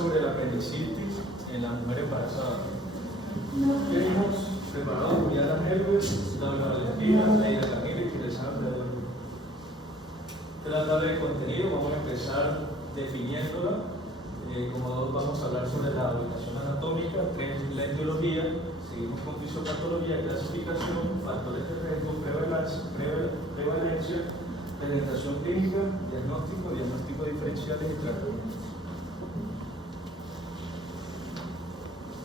sobre la apendicitis en la mujer embarazada. ¿Qué hemos preparado? Juliana Herbert, Laura Valentina, Leida Camila y Alessandra de Oro. Esta es la tabla de contenido. Vamos a empezar definiéndola. Como vamos a hablar sobre la ubicación anatómica, la etiología, seguimos con fisiopatología, clasificación, factores de riesgo, prevalencia, presentación clínica, diagnóstico diferenciales y tratamiento.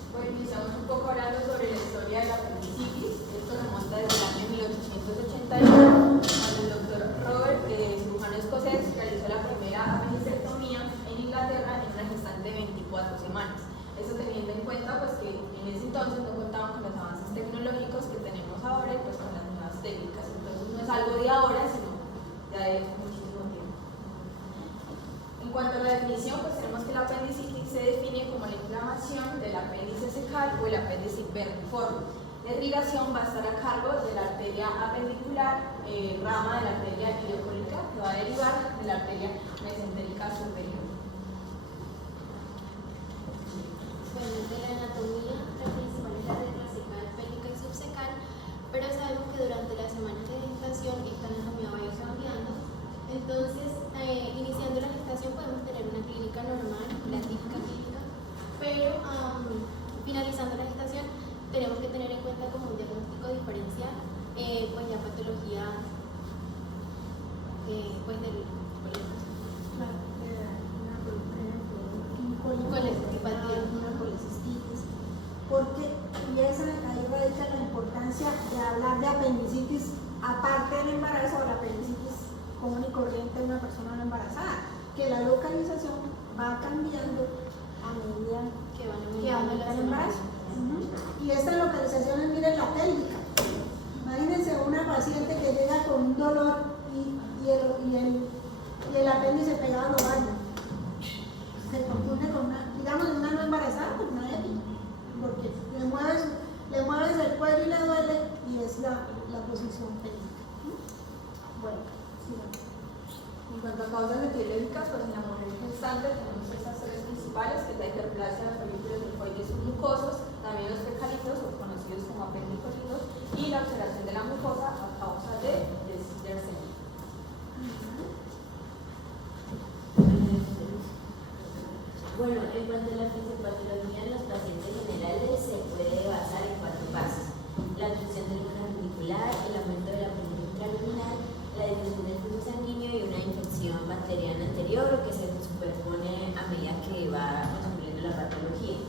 Bueno, iniciamos un poco hablando sobre la historia de la apendicitis. Esto remonta desde el año 1881, cuando el doctor Robert, cirujano escocés, realizó la primera apendicectomía en Inglaterra en una gestante de 24 semanas. Eso teniendo en cuenta pues, que en ese entonces no contaban con los avances tecnológicos que tenemos ahora y pues, con las nuevas técnicas. Entonces no es algo de ahora, sino ya de muchísimo tiempo. En cuanto a la definición, pues tenemos que la apendicitis se define como la inflamación del apéndice secal o el apéndice vermiforme. La irrigación va a estar a cargo de la arteria apendicular, rama de la arteria ileocólica, que va a derivar de la arteria mesentérica superior. Bueno, de la anatomía, la principal es la regla secal, pélvica y subsecal, pero sabemos que durante las semanas de gestación esta anatomía va a ir cambiando. Entonces, iniciando la gestación podemos tener una clínica normal, la típica clínica, pero finalizando la gestación tenemos que tener en cuenta como un diagnóstico diferencial, pues la patología pues del problema. Una colecistitis, porque y ahí radica la importancia de hablar de apendicitis aparte del embarazo o la apendicitis común y corriente de una persona no embarazada, que la localización va cambiando a medida que aumenta el embarazo. Y esta localización es, miren, la pélvica. Imagínense una paciente que llega con un dolor y el apéndice pegado al ovario. Se confunde con una, digamos, una no embarazada con una EPI, porque le mueves el cuello y le duele, y es la posición pélvica. Bueno, sigamos. En cuanto a causas etiológicas, pues en la mujer gestante tenemos estas tres principales, que es la hiperplasia de los folículos linfoides submucosos, también los fecalitos, o conocidos como apendicolitos, y la ulceración de la mucosa a causa de Yersinia. Bueno, en cuanto a la fisiopatología en los pacientes generales se puede basar en 4 pasos: la obstrucción del canal auricular, el aumento de la presión intraluminal, la disminución del flujo sanguíneo y una infección bacteriana anterior o que se superpone a medida que va transcurriendo la patología.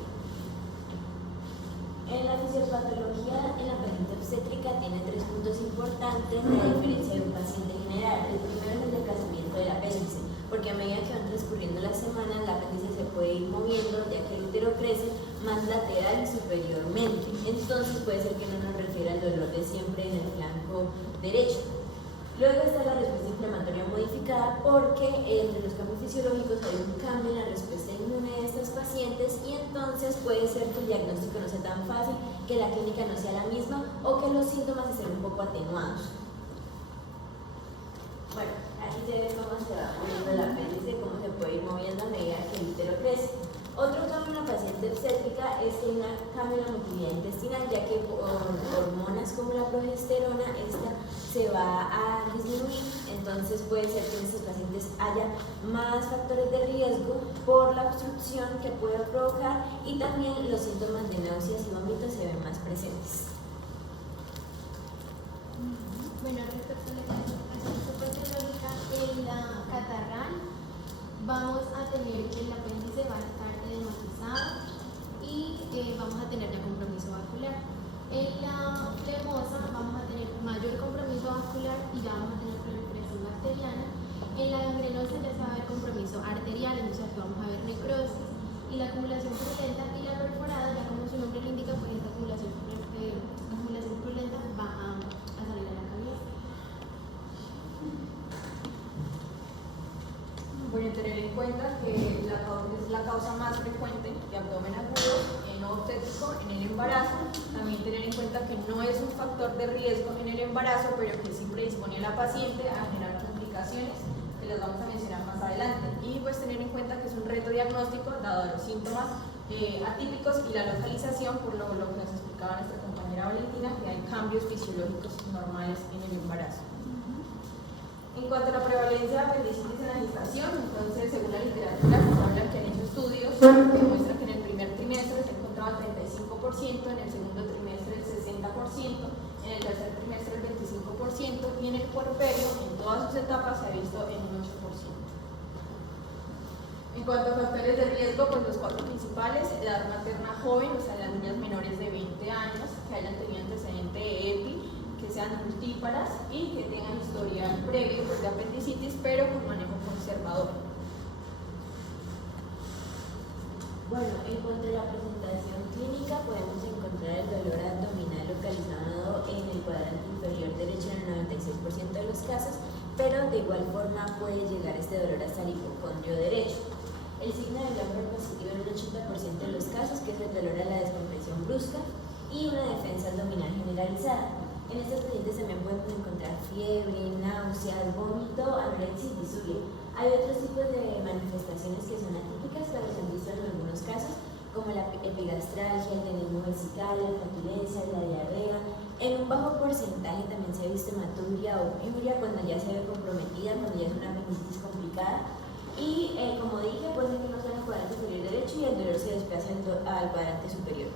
En la fisiopatología, en la paciente obstétrica tiene 3 puntos importantes de la diferencia de un paciente general. El primero es el desplazamiento del apéndice, porque a medida que van transcurriendo las semanas, el apéndice se puede ir moviendo, ya que el útero crece más lateral y superiormente. Entonces puede ser que no nos refiera al dolor de siempre en el flanco derecho. Luego está la respuesta inflamatoria modificada, porque entre los cambios fisiológicos hay un cambio en la respuesta inmune de estas pacientes y entonces puede ser que el diagnóstico no sea tan fácil, que la clínica no sea la misma o que los síntomas estén un poco atenuados. Bueno, aquí se ve cómo se va moviendo el apéndice, cómo se puede ir moviendo a medida que el útero crece. Otro cambio en la paciente obstétrica es que hay un cambio en la motilidad intestinal, ya que por hormonas como la progesterona, esta se va a disminuir, entonces puede ser que en estos pacientes haya más factores de riesgo por la obstrucción que puede provocar, y también los síntomas de náuseas y vómitos se ven más presentes. Bueno, respecto a la clasificación patológica, en la catarral vamos a tener que el apéndice va a estar edematizado y vamos a tener ya compromiso vascular. En la cremosa vamos a tener mayor compromiso vascular y ya vamos a tener proliferación bacteriana. En la gangrenosa ya se va a ver compromiso arterial, entonces aquí vamos a ver necrosis y la acumulación purulenta, y la perforada, ya como su nombre lo indica, pues esta acumulación purulenta va a salir a la cavidad. Bueno, tener en cuenta que es la causa más frecuente de abdomen agudo en obstétrico en el embarazo. También tener en cuenta que no es un factor de riesgo en el embarazo, pero que sí predispone a la paciente a generar complicaciones, que las vamos a mencionar más adelante. Y pues tener en cuenta que es un reto correcto diagnóstico dado los síntomas atípicos y la localización, por lo que nos explicaba nuestra compañera Valentina, que hay cambios fisiológicos normales en el embarazo. En cuanto a la prevalencia de apendicitis en la gestación, entonces, según la literatura, nos hablan que han hecho estudios que demuestran que en el primer trimestre se encontraba el 35%, en el segundo trimestre el 60%, en el tercer trimestre el 25% y en el puerperio, en todas sus etapas, se ha visto en un 8%. En cuanto a factores de riesgo, pues los cuatro principales: edad materna joven, o sea, las niñas menores de 20 años, que hayan tenido antecedente de EPI, que sean multíparas y que tengan historial previo pues, de apendicitis, pero con manejo conservador. Bueno, en cuanto a la presentación clínica, podemos encontrar el dolor abdominal localizado en el cuadrante inferior derecho en el 96% de los casos, pero de igual forma puede llegar este dolor hasta el hipocondrio derecho. El signo de Lambert positivo en un 80% de los casos, que es el dolor a la descompresión brusca, y una defensa abdominal generalizada. En estos pacientes también podemos encontrar fiebre, náuseas, vómito, anorexia y disuria. Hay otros tipos de manifestaciones que son atípicas, pero se han visto en algunos casos, como la epigastralgia, el tenismo vesical, la flatulencia, la diarrea. En un bajo porcentaje también se ha visto hematuria o piuria cuando ya se ve comprometida, cuando ya es una apendicitis complicada. Y como dije, puede ser que no sea en el cuadrante inferior derecho y el dolor se desplaza al cuadrante superior.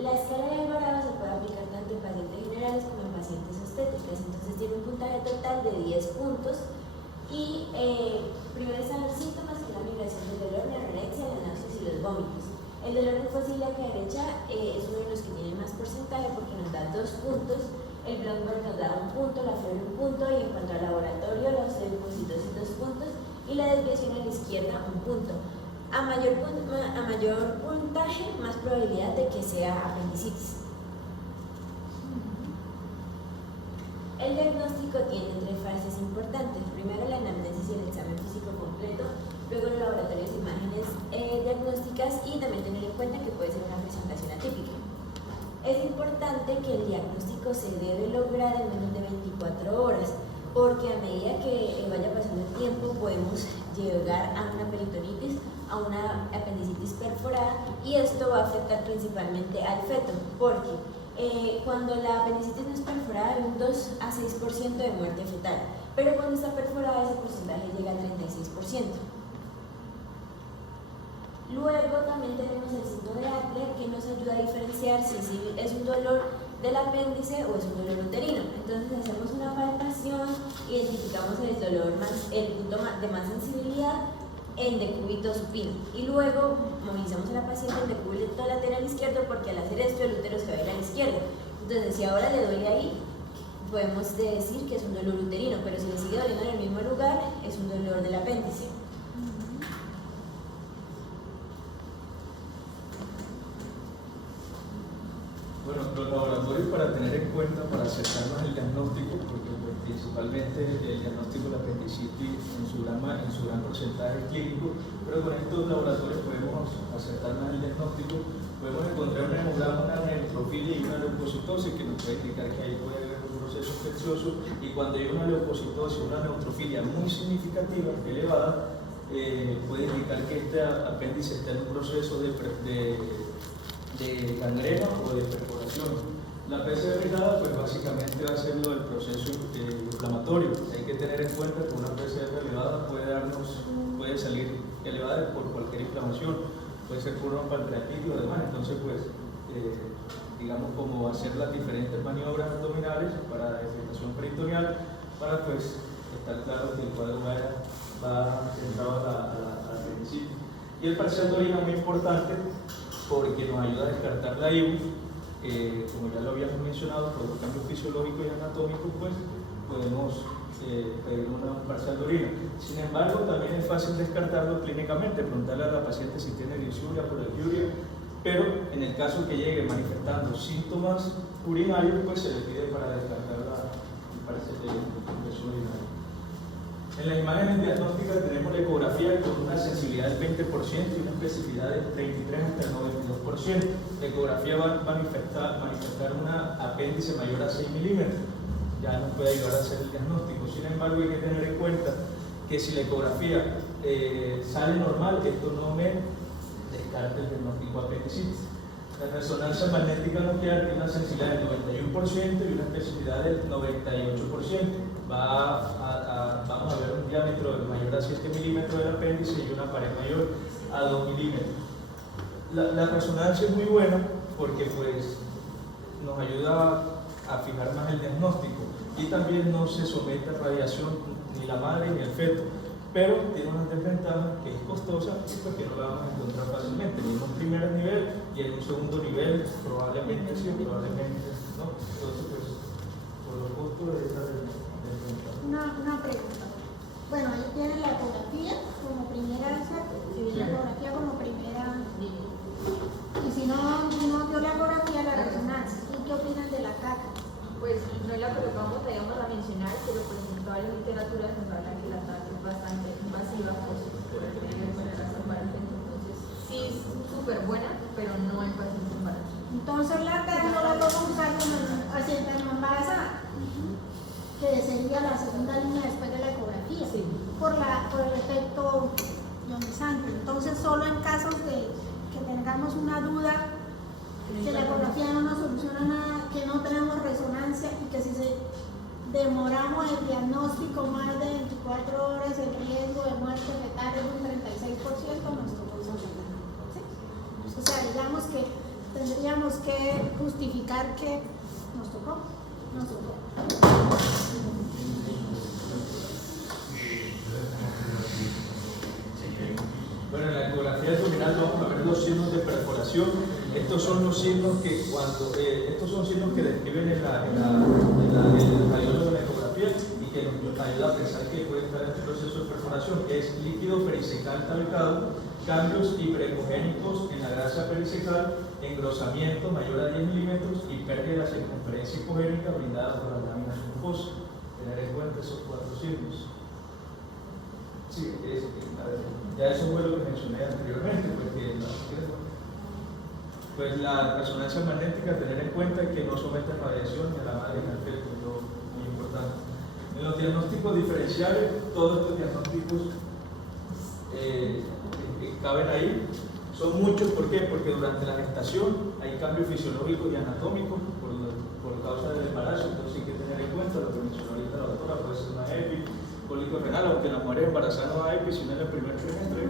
La escala de Alvarado se puede aplicar tanto en pacientes generales como en pacientes obstétricas, entonces tiene un puntaje total de 10 puntos y primero están los síntomas, que es la migración del dolor, la anorexia, las náuseas y los vómitos. El dolor de fosilia derecha es uno de los que tiene más porcentaje porque nos da 2 puntos, el Bloomberg nos da 1 punto, la fiebre 1 punto y en cuanto al laboratorio, la osteoporosis 2 puntos y la desviación a la izquierda 1 punto. A mayor puntaje, más probabilidad de que sea apendicitis. El diagnóstico tiene 3 fases importantes. Primero, la anamnesis y el examen físico completo. Luego, los laboratorios de imágenes diagnósticas y también tener en cuenta que puede ser una presentación atípica. Es importante que el diagnóstico se debe lograr en menos de 24 horas, porque a medida que vaya pasando el tiempo podemos llegar a una peritonitis, a una apendicitis perforada, y esto va a afectar principalmente al feto, porque cuando la apendicitis no es perforada hay un 2 a 6% de muerte fetal, pero cuando está perforada ese porcentaje llega al 36%. Luego también tenemos el signo de Adler, que nos ayuda a diferenciar si es un dolor del apéndice o es un dolor uterino. Entonces hacemos una palpación, identificamos el dolor el punto de más sensibilidad en decúbito supino y luego movilizamos a la paciente en decúbito lateral izquierdo, porque al hacer esto el útero se va a ir a la izquierda. Entonces si ahora le duele ahí, podemos decir que es un dolor uterino, pero si le sigue doliendo en el mismo lugar, es un dolor del apéndice. Bueno, los laboratorios para tener en cuenta, para acercarnos el diagnóstico, porque pues, principalmente el diagnóstico de la apendicitis en su gran porcentaje clínico, pero con estos laboratorios podemos acercarnos el diagnóstico, podemos encontrar una hemograma, una neutrofilia y una leucocitosis, que nos puede indicar que ahí puede haber un proceso infeccioso, y cuando hay una leucocitosis, una neutrofilia muy significativa, elevada, puede indicar que este apéndice está en un proceso de gangrena o de perforación. La PCR dada, pues básicamente va a ser lo del proceso inflamatorio. Hay que tener en cuenta que una PCR elevada puede salir elevada por cualquier inflamación, puede ser por una pancreatitis o demás. Entonces, pues, digamos, como hacer las diferentes maniobras abdominales para la defecación peritoneal, para pues estar claro que el cuadro va centrado a la apendicitis. Y el parcial de orina es muy importante, porque nos ayuda a descartar la IBU, como ya lo habíamos mencionado, por los cambios fisiológicos y anatómicos, pues podemos pedir una parcial de orina. Sin embargo, también es fácil descartarlo clínicamente, preguntarle a la paciente si tiene disuria, poliuria, pero en el caso que llegue manifestando síntomas urinarios, pues se le pide para descartar la parcial de urinaria. En las imágenes diagnósticas tenemos la ecografía con una sensibilidad del 20% y una especificidad del 33 hasta el 92%. La ecografía va a manifestar una apéndice mayor a 6 milímetros. Ya no puede ayudar a hacer el diagnóstico. Sin embargo, hay que tener en cuenta que si la ecografía sale normal, esto no me descarta el diagnóstico de apendicitis. La resonancia magnética nuclear tiene una sensibilidad del 91% y una especificidad del 98%. Vamos a ver un diámetro mayor a 7 milímetros del apéndice y una pared mayor a 2 milímetros. La resonancia es muy buena porque pues, nos ayuda a fijar más el diagnóstico y también no se somete a radiación ni la madre ni el feto, pero tiene una desventaja que es costosa y porque no la vamos a encontrar fácilmente, ni en un primer nivel y en un segundo nivel probablemente sí o probablemente no. Entonces pues por los costos de esa desventaja. Una pregunta. Bueno, ahí tiene la ecografía como primera, ¿cierto? Sí, la ecografía como primera. Y si no dio la ecografía, la resonancia. ¿Y qué opinan de la caca? Pues no la colocamos, la íbamos a mencionar, pero pues en toda la literatura nos habla que la TAC es bastante masiva, pues por el medio de embarazo. Entonces sí es súper buena, pero no en pacientes embarazados. Entonces la TAC no la podemos usar como paciente no embarazada, que sería la segunda línea después de la ecografía, Sí. por el efecto ionizante. Entonces solo en casos de que tengamos una duda, que la ecografía no nos soluciona nada, que no tenemos resonancia y que si demoramos el diagnóstico más de 24 horas, el riesgo de muerte fetal es un 36%, nos tocó solucionar. ¿Sí? O sea, digamos que tendríamos que justificar que nos tocó. Bueno, en la ecografía abdominal vamos a ver los signos de perforación. Estos son los signos que describen en el radiólogo de la ecografía y que nos ayuda a pensar que puede estar en este proceso de perforación, que es líquido perisecal talcado, cambios hiperhemogénicos en la grasa perisecal, engrosamiento mayor a 10 milímetros y pérdida de la circunferencia hipogénica brindada por las láminas mucosas. Tener en cuenta esos 4 signos. Sí, ya eso fue lo que mencioné anteriormente, pues la resonancia magnética, tener en cuenta que no somete a radiación ni a la madre ni al feto, es lo muy importante. En los diagnósticos diferenciales, todos estos diagnósticos caben ahí. Son muchos, ¿por qué? Porque durante la gestación hay cambios fisiológicos y anatómicos por causa del embarazo, entonces hay que tener en cuenta lo que mencionó ahorita la doctora, puede ser una EPI, cólico renal, aunque las mujeres embarazadas no hay EPI, sino en el primer trimestre.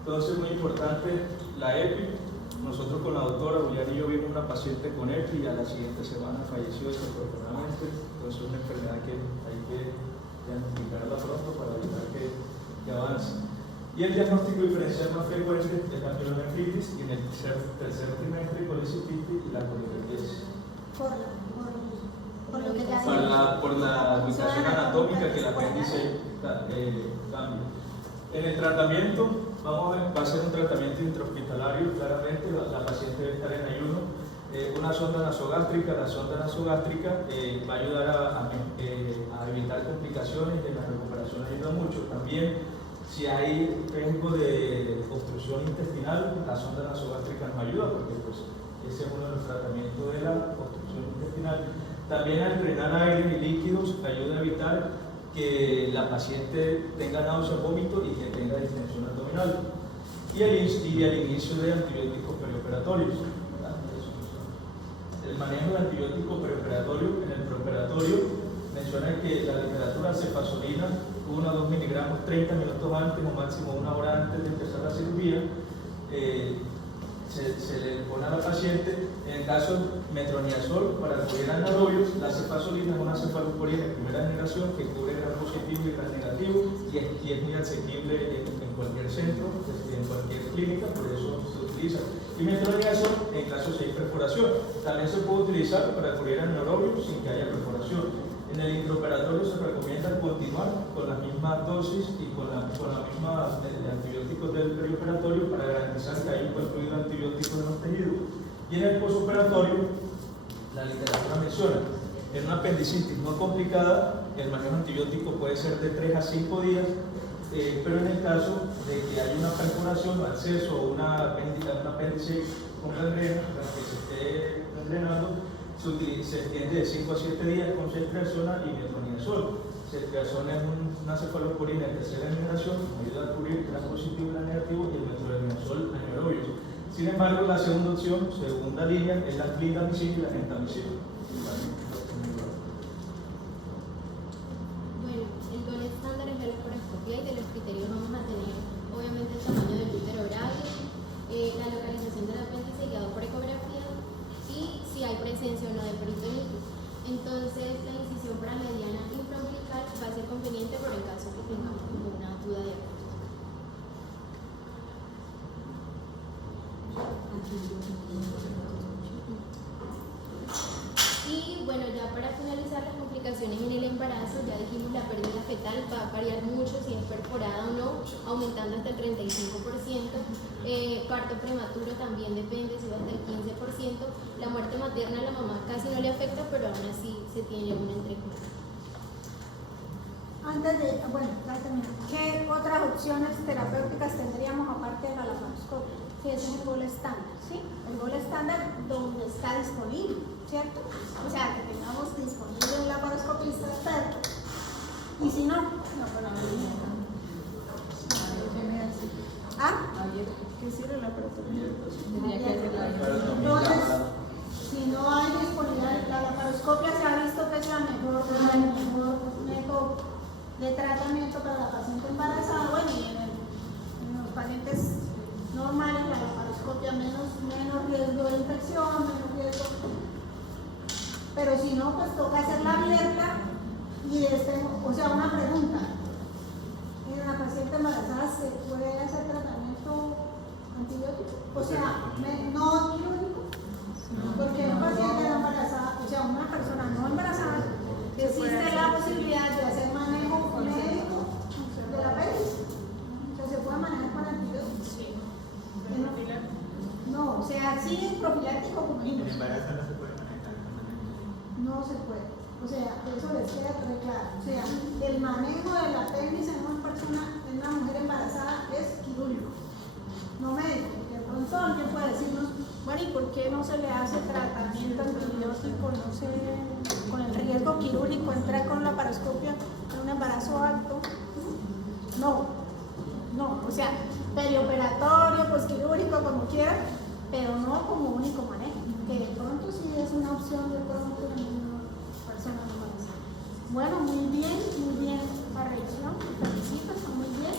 Entonces, muy importante la EPI. Nosotros con la doctora Julián y yo vimos una paciente con EPI y a la siguiente semana falleció desafortunadamente. Entonces, es una enfermedad que hay que diagnosticarla pronto para evitar que avance. Y el diagnóstico diferencial más frecuente es la pielonefritis y en el tercer trimestre colicitis y la colitis. Por lo que ya por la ubicación anatómica que el apéndice cambia. En el tratamiento, va a ser un tratamiento intrahospitalario, claramente, la paciente debe estar en ayuno. Una sonda nasogástrica, la sonda nasogástrica va a ayudar a evitar complicaciones y la recuperación ayuda mucho. También, si hay riesgo de obstrucción intestinal, la sonda nasogástrica nos ayuda porque pues, ese es uno de los tratamientos de la obstrucción intestinal. También al drenar aire y líquidos ayuda a evitar que la paciente tenga náuseas, vómito y que tenga distensión abdominal. Y al inicio de antibióticos perioperatorios. El manejo de antibióticos perioperatorios en el preoperatorio menciona que la literatura cefazolina 1 a 2 miligramos 30 minutos antes o máximo 1 hora antes de empezar la cirugía. Se le pone a la paciente, en el caso metronidazol para cubrir anaerobios, la cefazolina es una cefalosporina de primera generación que cubre gran positivo y gran negativo y es muy asequible en cualquier centro, en cualquier clínica, por eso se utiliza. Y metronidazol en caso de perforación, también se puede utilizar para cubrir anaerobios sin que haya perforación. En el intraoperatorio se recomienda continuar con la misma dosis y con la misma antibióticos del perioperatorio para garantizar que hay un buen fluido de antibióticos en los tejidos. Y en el posoperatorio, la literatura menciona, en una apendicitis no complicada, el manejo antibiótico puede ser de 3 a 5 días, pero en el caso de que haya una perforación, acceso o un apéndice con gangrena, para que se esté gangrenando, se extiende de 5 a 7 días con ceftriaxona y metronidazol. Ceftriaxona es un una cefalosporina de tercera generación ayuda a cubrir el positivo y el negativo y el metronidazol a nivel óbvio. Sin embargo, la segunda opción, segunda línea, es la clindamicina y la gentamicina. Bueno, el gol estándar es la laparoscopia y de los criterios vamos a tener obviamente el tamaño del útero oral, la localización del apéndice guiado por ecografía y si hay presencia o no de peritonitis. Entonces la incisión para mediana infraumbilical va a ser conveniente por el caso que tengamos una duda de acuerdo. Y bueno, ya para finalizar, las complicaciones en el embarazo, ya dijimos la pérdida fetal va a variar mucho si es perforada o no, aumentando hasta el 35%. Parto prematuro también depende, si va hasta el 15%. La muerte materna a la mamá casi no le afecta, pero aún así se tiene una entrecruz. Antes de, bueno, ya termino. ¿Qué otras opciones terapéuticas tendríamos aparte de la laparoscopia? Sí, ese es el gol estándar, ¿sí? El gol estándar donde está disponible, ¿cierto? O sea, que tengamos disponible un laparoscopista experto. Y si no, no podemos ¿Ah? ¿Qué sirve la laparoscopia? Entonces, si no hay disponibilidad, la laparoscopia se ha visto que es el mejor método de tratamiento para la paciente embarazada, bueno, y en los pacientes normales la laparoscopia menos riesgo de infección, menos riesgo, pero si no, pues toca hacerla abierta y o sea, una pregunta, ¿en la paciente embarazada se puede hacer tratamiento antibiótico? O sea, no quirúrgico, porque un paciente embarazada, o sea, una persona no embarazada, existe la posibilidad de hacer manejo médico de la apéndice. O sea, se puede manejar con antibióticos. Sí. No, o sea, sí profiláctico como niños. ¿En embarazo no se puede manejar? No se puede. O sea, eso les queda re claro. O sea, el manejo del apéndice en una mujer embarazada es quirúrgico, no médico. De pronto alguien puede decirnos, bueno, ¿y por qué no se le hace tratamiento antibiótico? No sé, con el riesgo quirúrgico, entrar con la laparoscopia en un embarazo alto. No, o sea, perioperatorio, pues quirúrgico, como quiera, pero no como único manejo, que de pronto sí es una opción de pronto en una persona embarazada. Bueno, muy bien, la revisión, felicito, está muy bien.